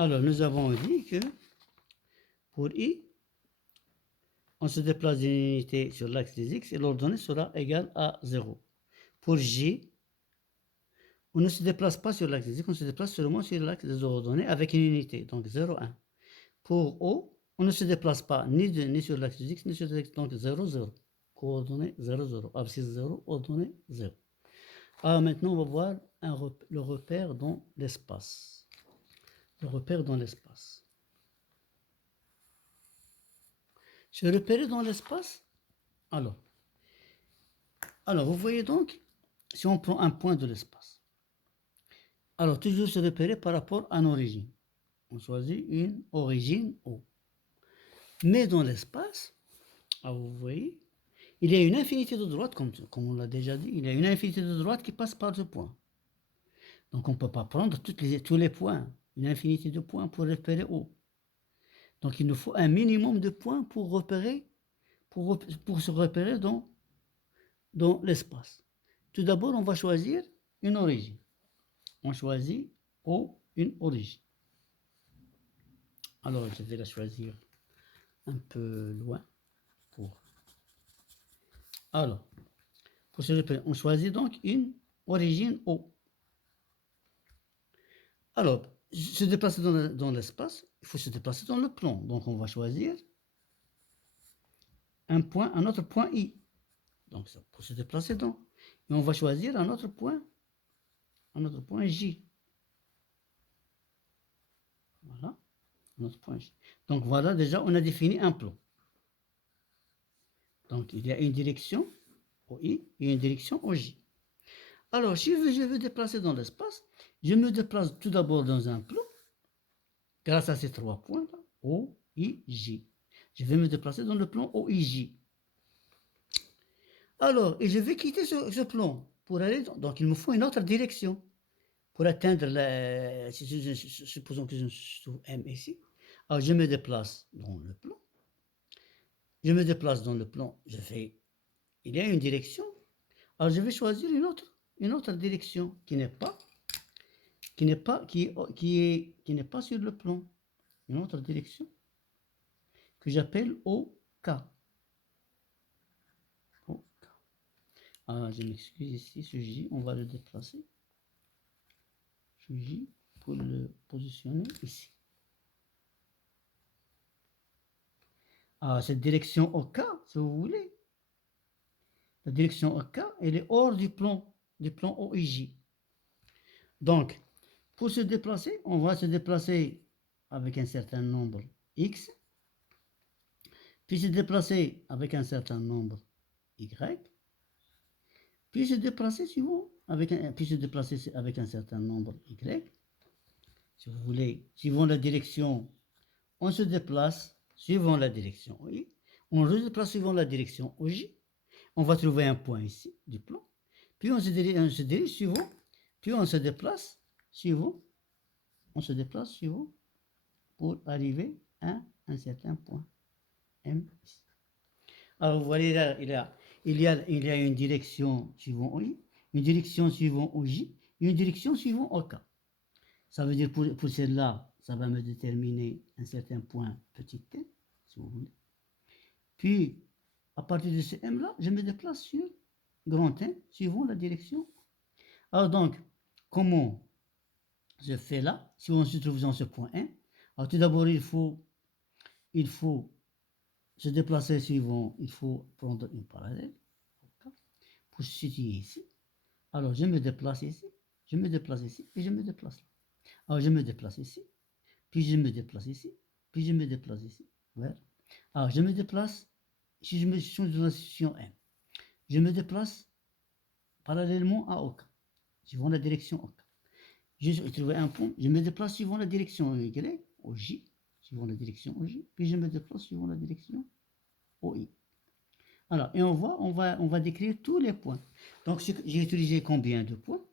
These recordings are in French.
Alors, nous avons dit que pour I, on se déplace d'une unité sur l'axe des X et l'ordonnée sera égale à 0. Pour J, on ne se déplace pas sur l'axe des X, on se déplace seulement sur l'axe des ordonnées avec une unité, donc 0, 1. Pour O, on ne se déplace pas ni sur l'axe des X, ni sur l'axe, donc 0, 0. Coordonnées 0, 0. Abscisse 0, ordonnée 0. Alors maintenant, on va voir le repère dans l'espace. Le repère dans l'espace. Se repérer dans l'espace, alors, vous voyez donc, si on prend un point de l'espace, alors toujours se repérer par rapport à une origine. On choisit une origine O. Mais dans l'espace, vous voyez, il y a une infinité de droites, comme on l'a déjà dit, il y a une infinité de droites qui passent par ce point. Donc on ne peut pas prendre tous les points, une infinité de points pour repérer O. Donc il nous faut un minimum de points pour repérer, pour se repérer dans l'espace. Tout d'abord, on va choisir une origine. On choisit O, une origine. Alors, je vais la choisir un peu loin. Alors, pour se repérer, on choisit donc une origine O. Alors, se déplacer dans l'espace, il faut se déplacer dans le plan. Donc, on va choisir un autre point I. Donc, ça, pour se déplacer dans. Et on va choisir un autre point J. Voilà, un autre point J. Donc, voilà, déjà, on a défini un plan. Donc, il y a une direction au I et une direction au J. Alors, si je veux déplacer dans l'espace, je me déplace tout d'abord dans un plan, grâce à ces trois points-là, O, I, J. Je vais me déplacer dans le plan O, I, J. Alors, et je vais quitter ce plan pour aller, donc il me faut une autre direction pour atteindre supposons que je trouve M ici. Alors, je me déplace dans le plan. Je me déplace dans le plan, il y a une direction. Alors, je vais choisir une autre direction qui n'est pas sur le plan. Une autre direction que j'appelle OK. OK. Alors, je m'excuse ici, ce J, on va le déplacer. Ce J pour le positionner ici. Cette direction OK, si vous voulez. La direction OK, elle est hors du plan OIJ. Donc, pour se déplacer, on va se déplacer avec un certain nombre X, puis se déplacer avec un certain nombre Y, puis se déplacer avec un certain nombre Y. Si vous voulez, suivant la direction, on se déplace suivant la direction I, on se déplace suivant la direction OJ. On va trouver un point ici du plan, puis on se dirige suivant, puis on se déplace suivant pour arriver à un certain point M. Alors vous voyez là, il y a une direction suivant I, une direction suivant OJ, et une direction suivant OK. Ça veut dire pour celle-là, ça va me déterminer un certain point petit t, si vous voulez. Puis, à partir de ce M-là, je me déplace sur grand N, suivant la direction. Alors donc, comment je fais là, si on se trouve dans ce point N? Alors tout d'abord, il faut se déplacer suivant, il faut prendre une parallèle pour se situer ici. Alors je me déplace ici, je me déplace ici, et je me déplace là. Alors je me déplace ici, puis je me déplace ici, puis je me déplace ici. Voilà. Alors je me déplace, si je me suis dans la situation M, je me déplace parallèlement à OK, suivant la direction OK. Je vais trouver un point, je me déplace suivant la direction Y, au J, suivant la direction au J, puis je me déplace suivant la direction au I. Alors, et on va décrire tous les points. Donc, j'ai utilisé combien de points?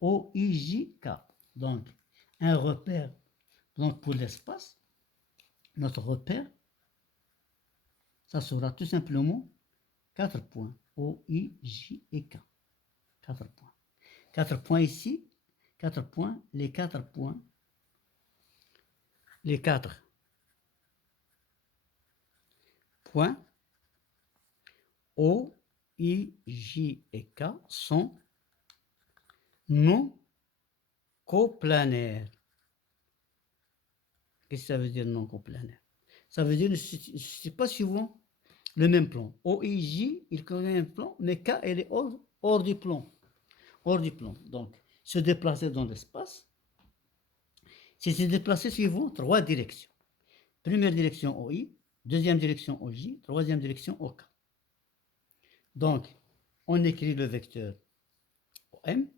O, I, J, K. Donc, un repère. Donc, pour l'espace, notre repère, ça sera tout simplement 4 points. O, I, J et K. 4 points. 4 points ici, 4 points, les 4 points les 4 points O, I, J et K sont non coplanaires. Qu'est-ce que ça veut dire non coplanaire? Ça veut dire que ce n'est pas suivant le même plan. O, I, J, il connaît un plan, mais K, elle est hors du plan. Hors du plan. Donc, se déplacer dans l'espace, c'est se déplacer suivant 3 directions. Première direction OI, deuxième direction OJ, troisième direction OK. Donc, on écrit le vecteur OM.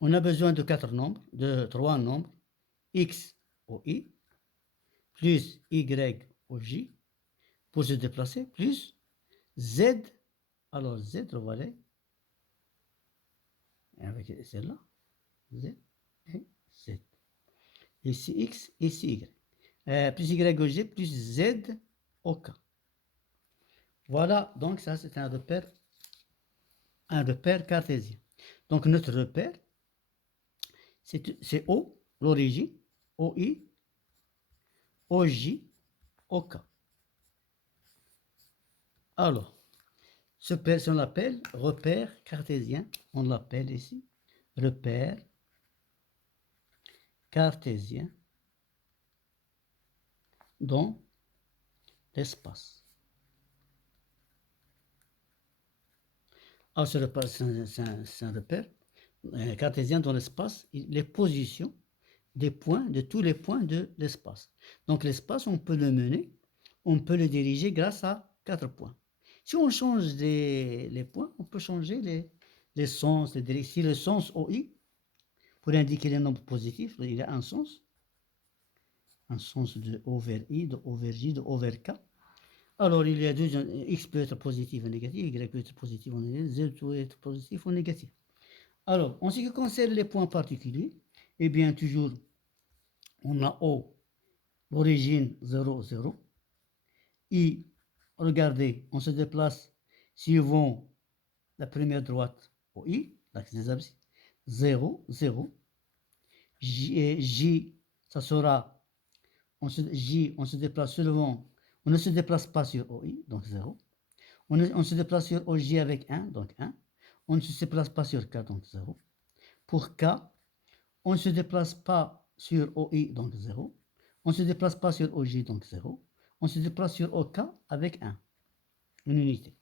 On a besoin de 3 nombres, X OI, plus Y OJ, pour se déplacer, plus Z. Alors, Z, voilà, avec celle-là, Z et Z. Ici X, ici Y. Plus Y OJ, plus Z OK. Voilà, donc ça c'est un repère cartésien. Donc notre repère, c'est O, l'origine, OI, OJ, OK. Alors, on l'appelle repère cartésien, on l'appelle ici repère cartésien dans l'espace. Alors, c'est un repère cartésien dans l'espace, les positions des points, de tous les points de l'espace. Donc l'espace, on peut le mener, on peut le diriger grâce à 4 points. Si on change les points, on peut changer les sens, les directions. Si le sens OI, pour indiquer les nombres positifs, il a un sens de O vers I, de O vers J, de O vers K. Alors il y a deux, X peut être positif ou négatif, Y peut être positif ou négatif, Z peut être positif ou négatif. Alors, en ce qui concerne les points particuliers, eh bien toujours, on a O, l'origine 0, 0. I, regardez, on se déplace suivant la première droite au I, l'axe des abscisses, 0, 0. J, ça sera, on se déplace seulement, on ne se déplace pas sur OI, donc 0. On se déplace sur OJ avec 1, donc 1. On ne se déplace pas sur K, donc 0. Pour K, on ne se déplace pas sur OI, donc 0. On ne se déplace pas sur OJ, donc 0. On se déplace sur OK avec 1, une unité.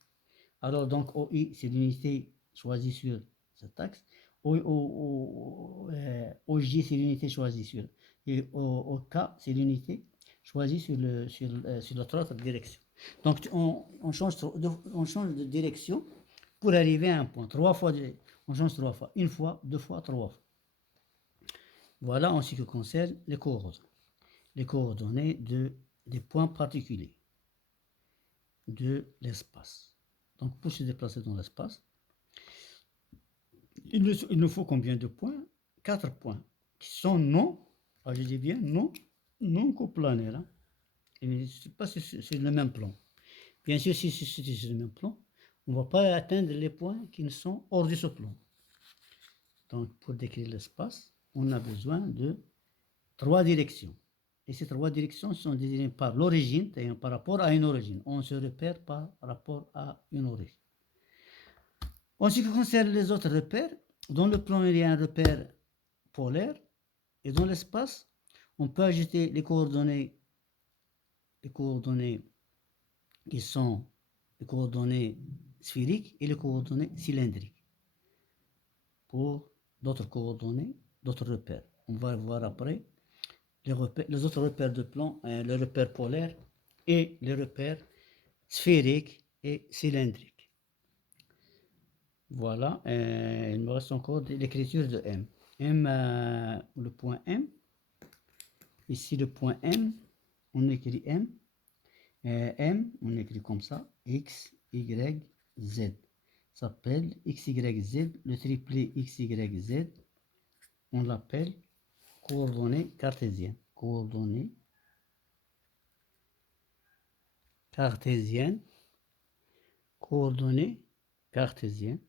Alors, donc, OI, c'est l'unité choisie sur cet axe. OJ, c'est l'unité choisie sur. Et OK, c'est l'unité choisie sur l'autre direction. Donc, on change de direction pour arriver à un point. 3 fois, on change 3 fois. Une fois, 2 fois, 3 fois. Voilà en ce qui concerne les coordonnées. Les coordonnées des points particuliers de l'espace. Donc, pour se déplacer dans l'espace, il nous faut combien de points? 4 points qui sont non, je dis bien non coplanaires. Hein. Je ne sais pas si c'est le même plan. Bien sûr, si c'est sur le même plan, on ne va pas atteindre les points qui sont hors de ce plan. Donc, pour décrire l'espace, on a besoin de 3 directions. Et ces 3 directions sont désignées par l'origine, c'est-à-dire par rapport à une origine. On se repère par rapport à une origine. En ce qui concerne les autres repères, dans le plan, il y a un repère polaire. Et dans l'espace, on peut ajouter les coordonnées qui sont les coordonnées sphériques et les coordonnées cylindriques. Pour d'autres coordonnées, d'autres repères. On va voir après les autres repères de plan, les repères polaires et les repères sphériques et cylindriques. Voilà, il me reste encore l'écriture de M. Le point M. Ici, le point M, on écrit M. M, on écrit comme ça, X, Y, Z. Ça s'appelle X, Y, Z, le triplet X, Y, Z, on l'appelle coordonnées cartésiennes. Coordonnées cartésiennes. Coordonnées cartésiennes.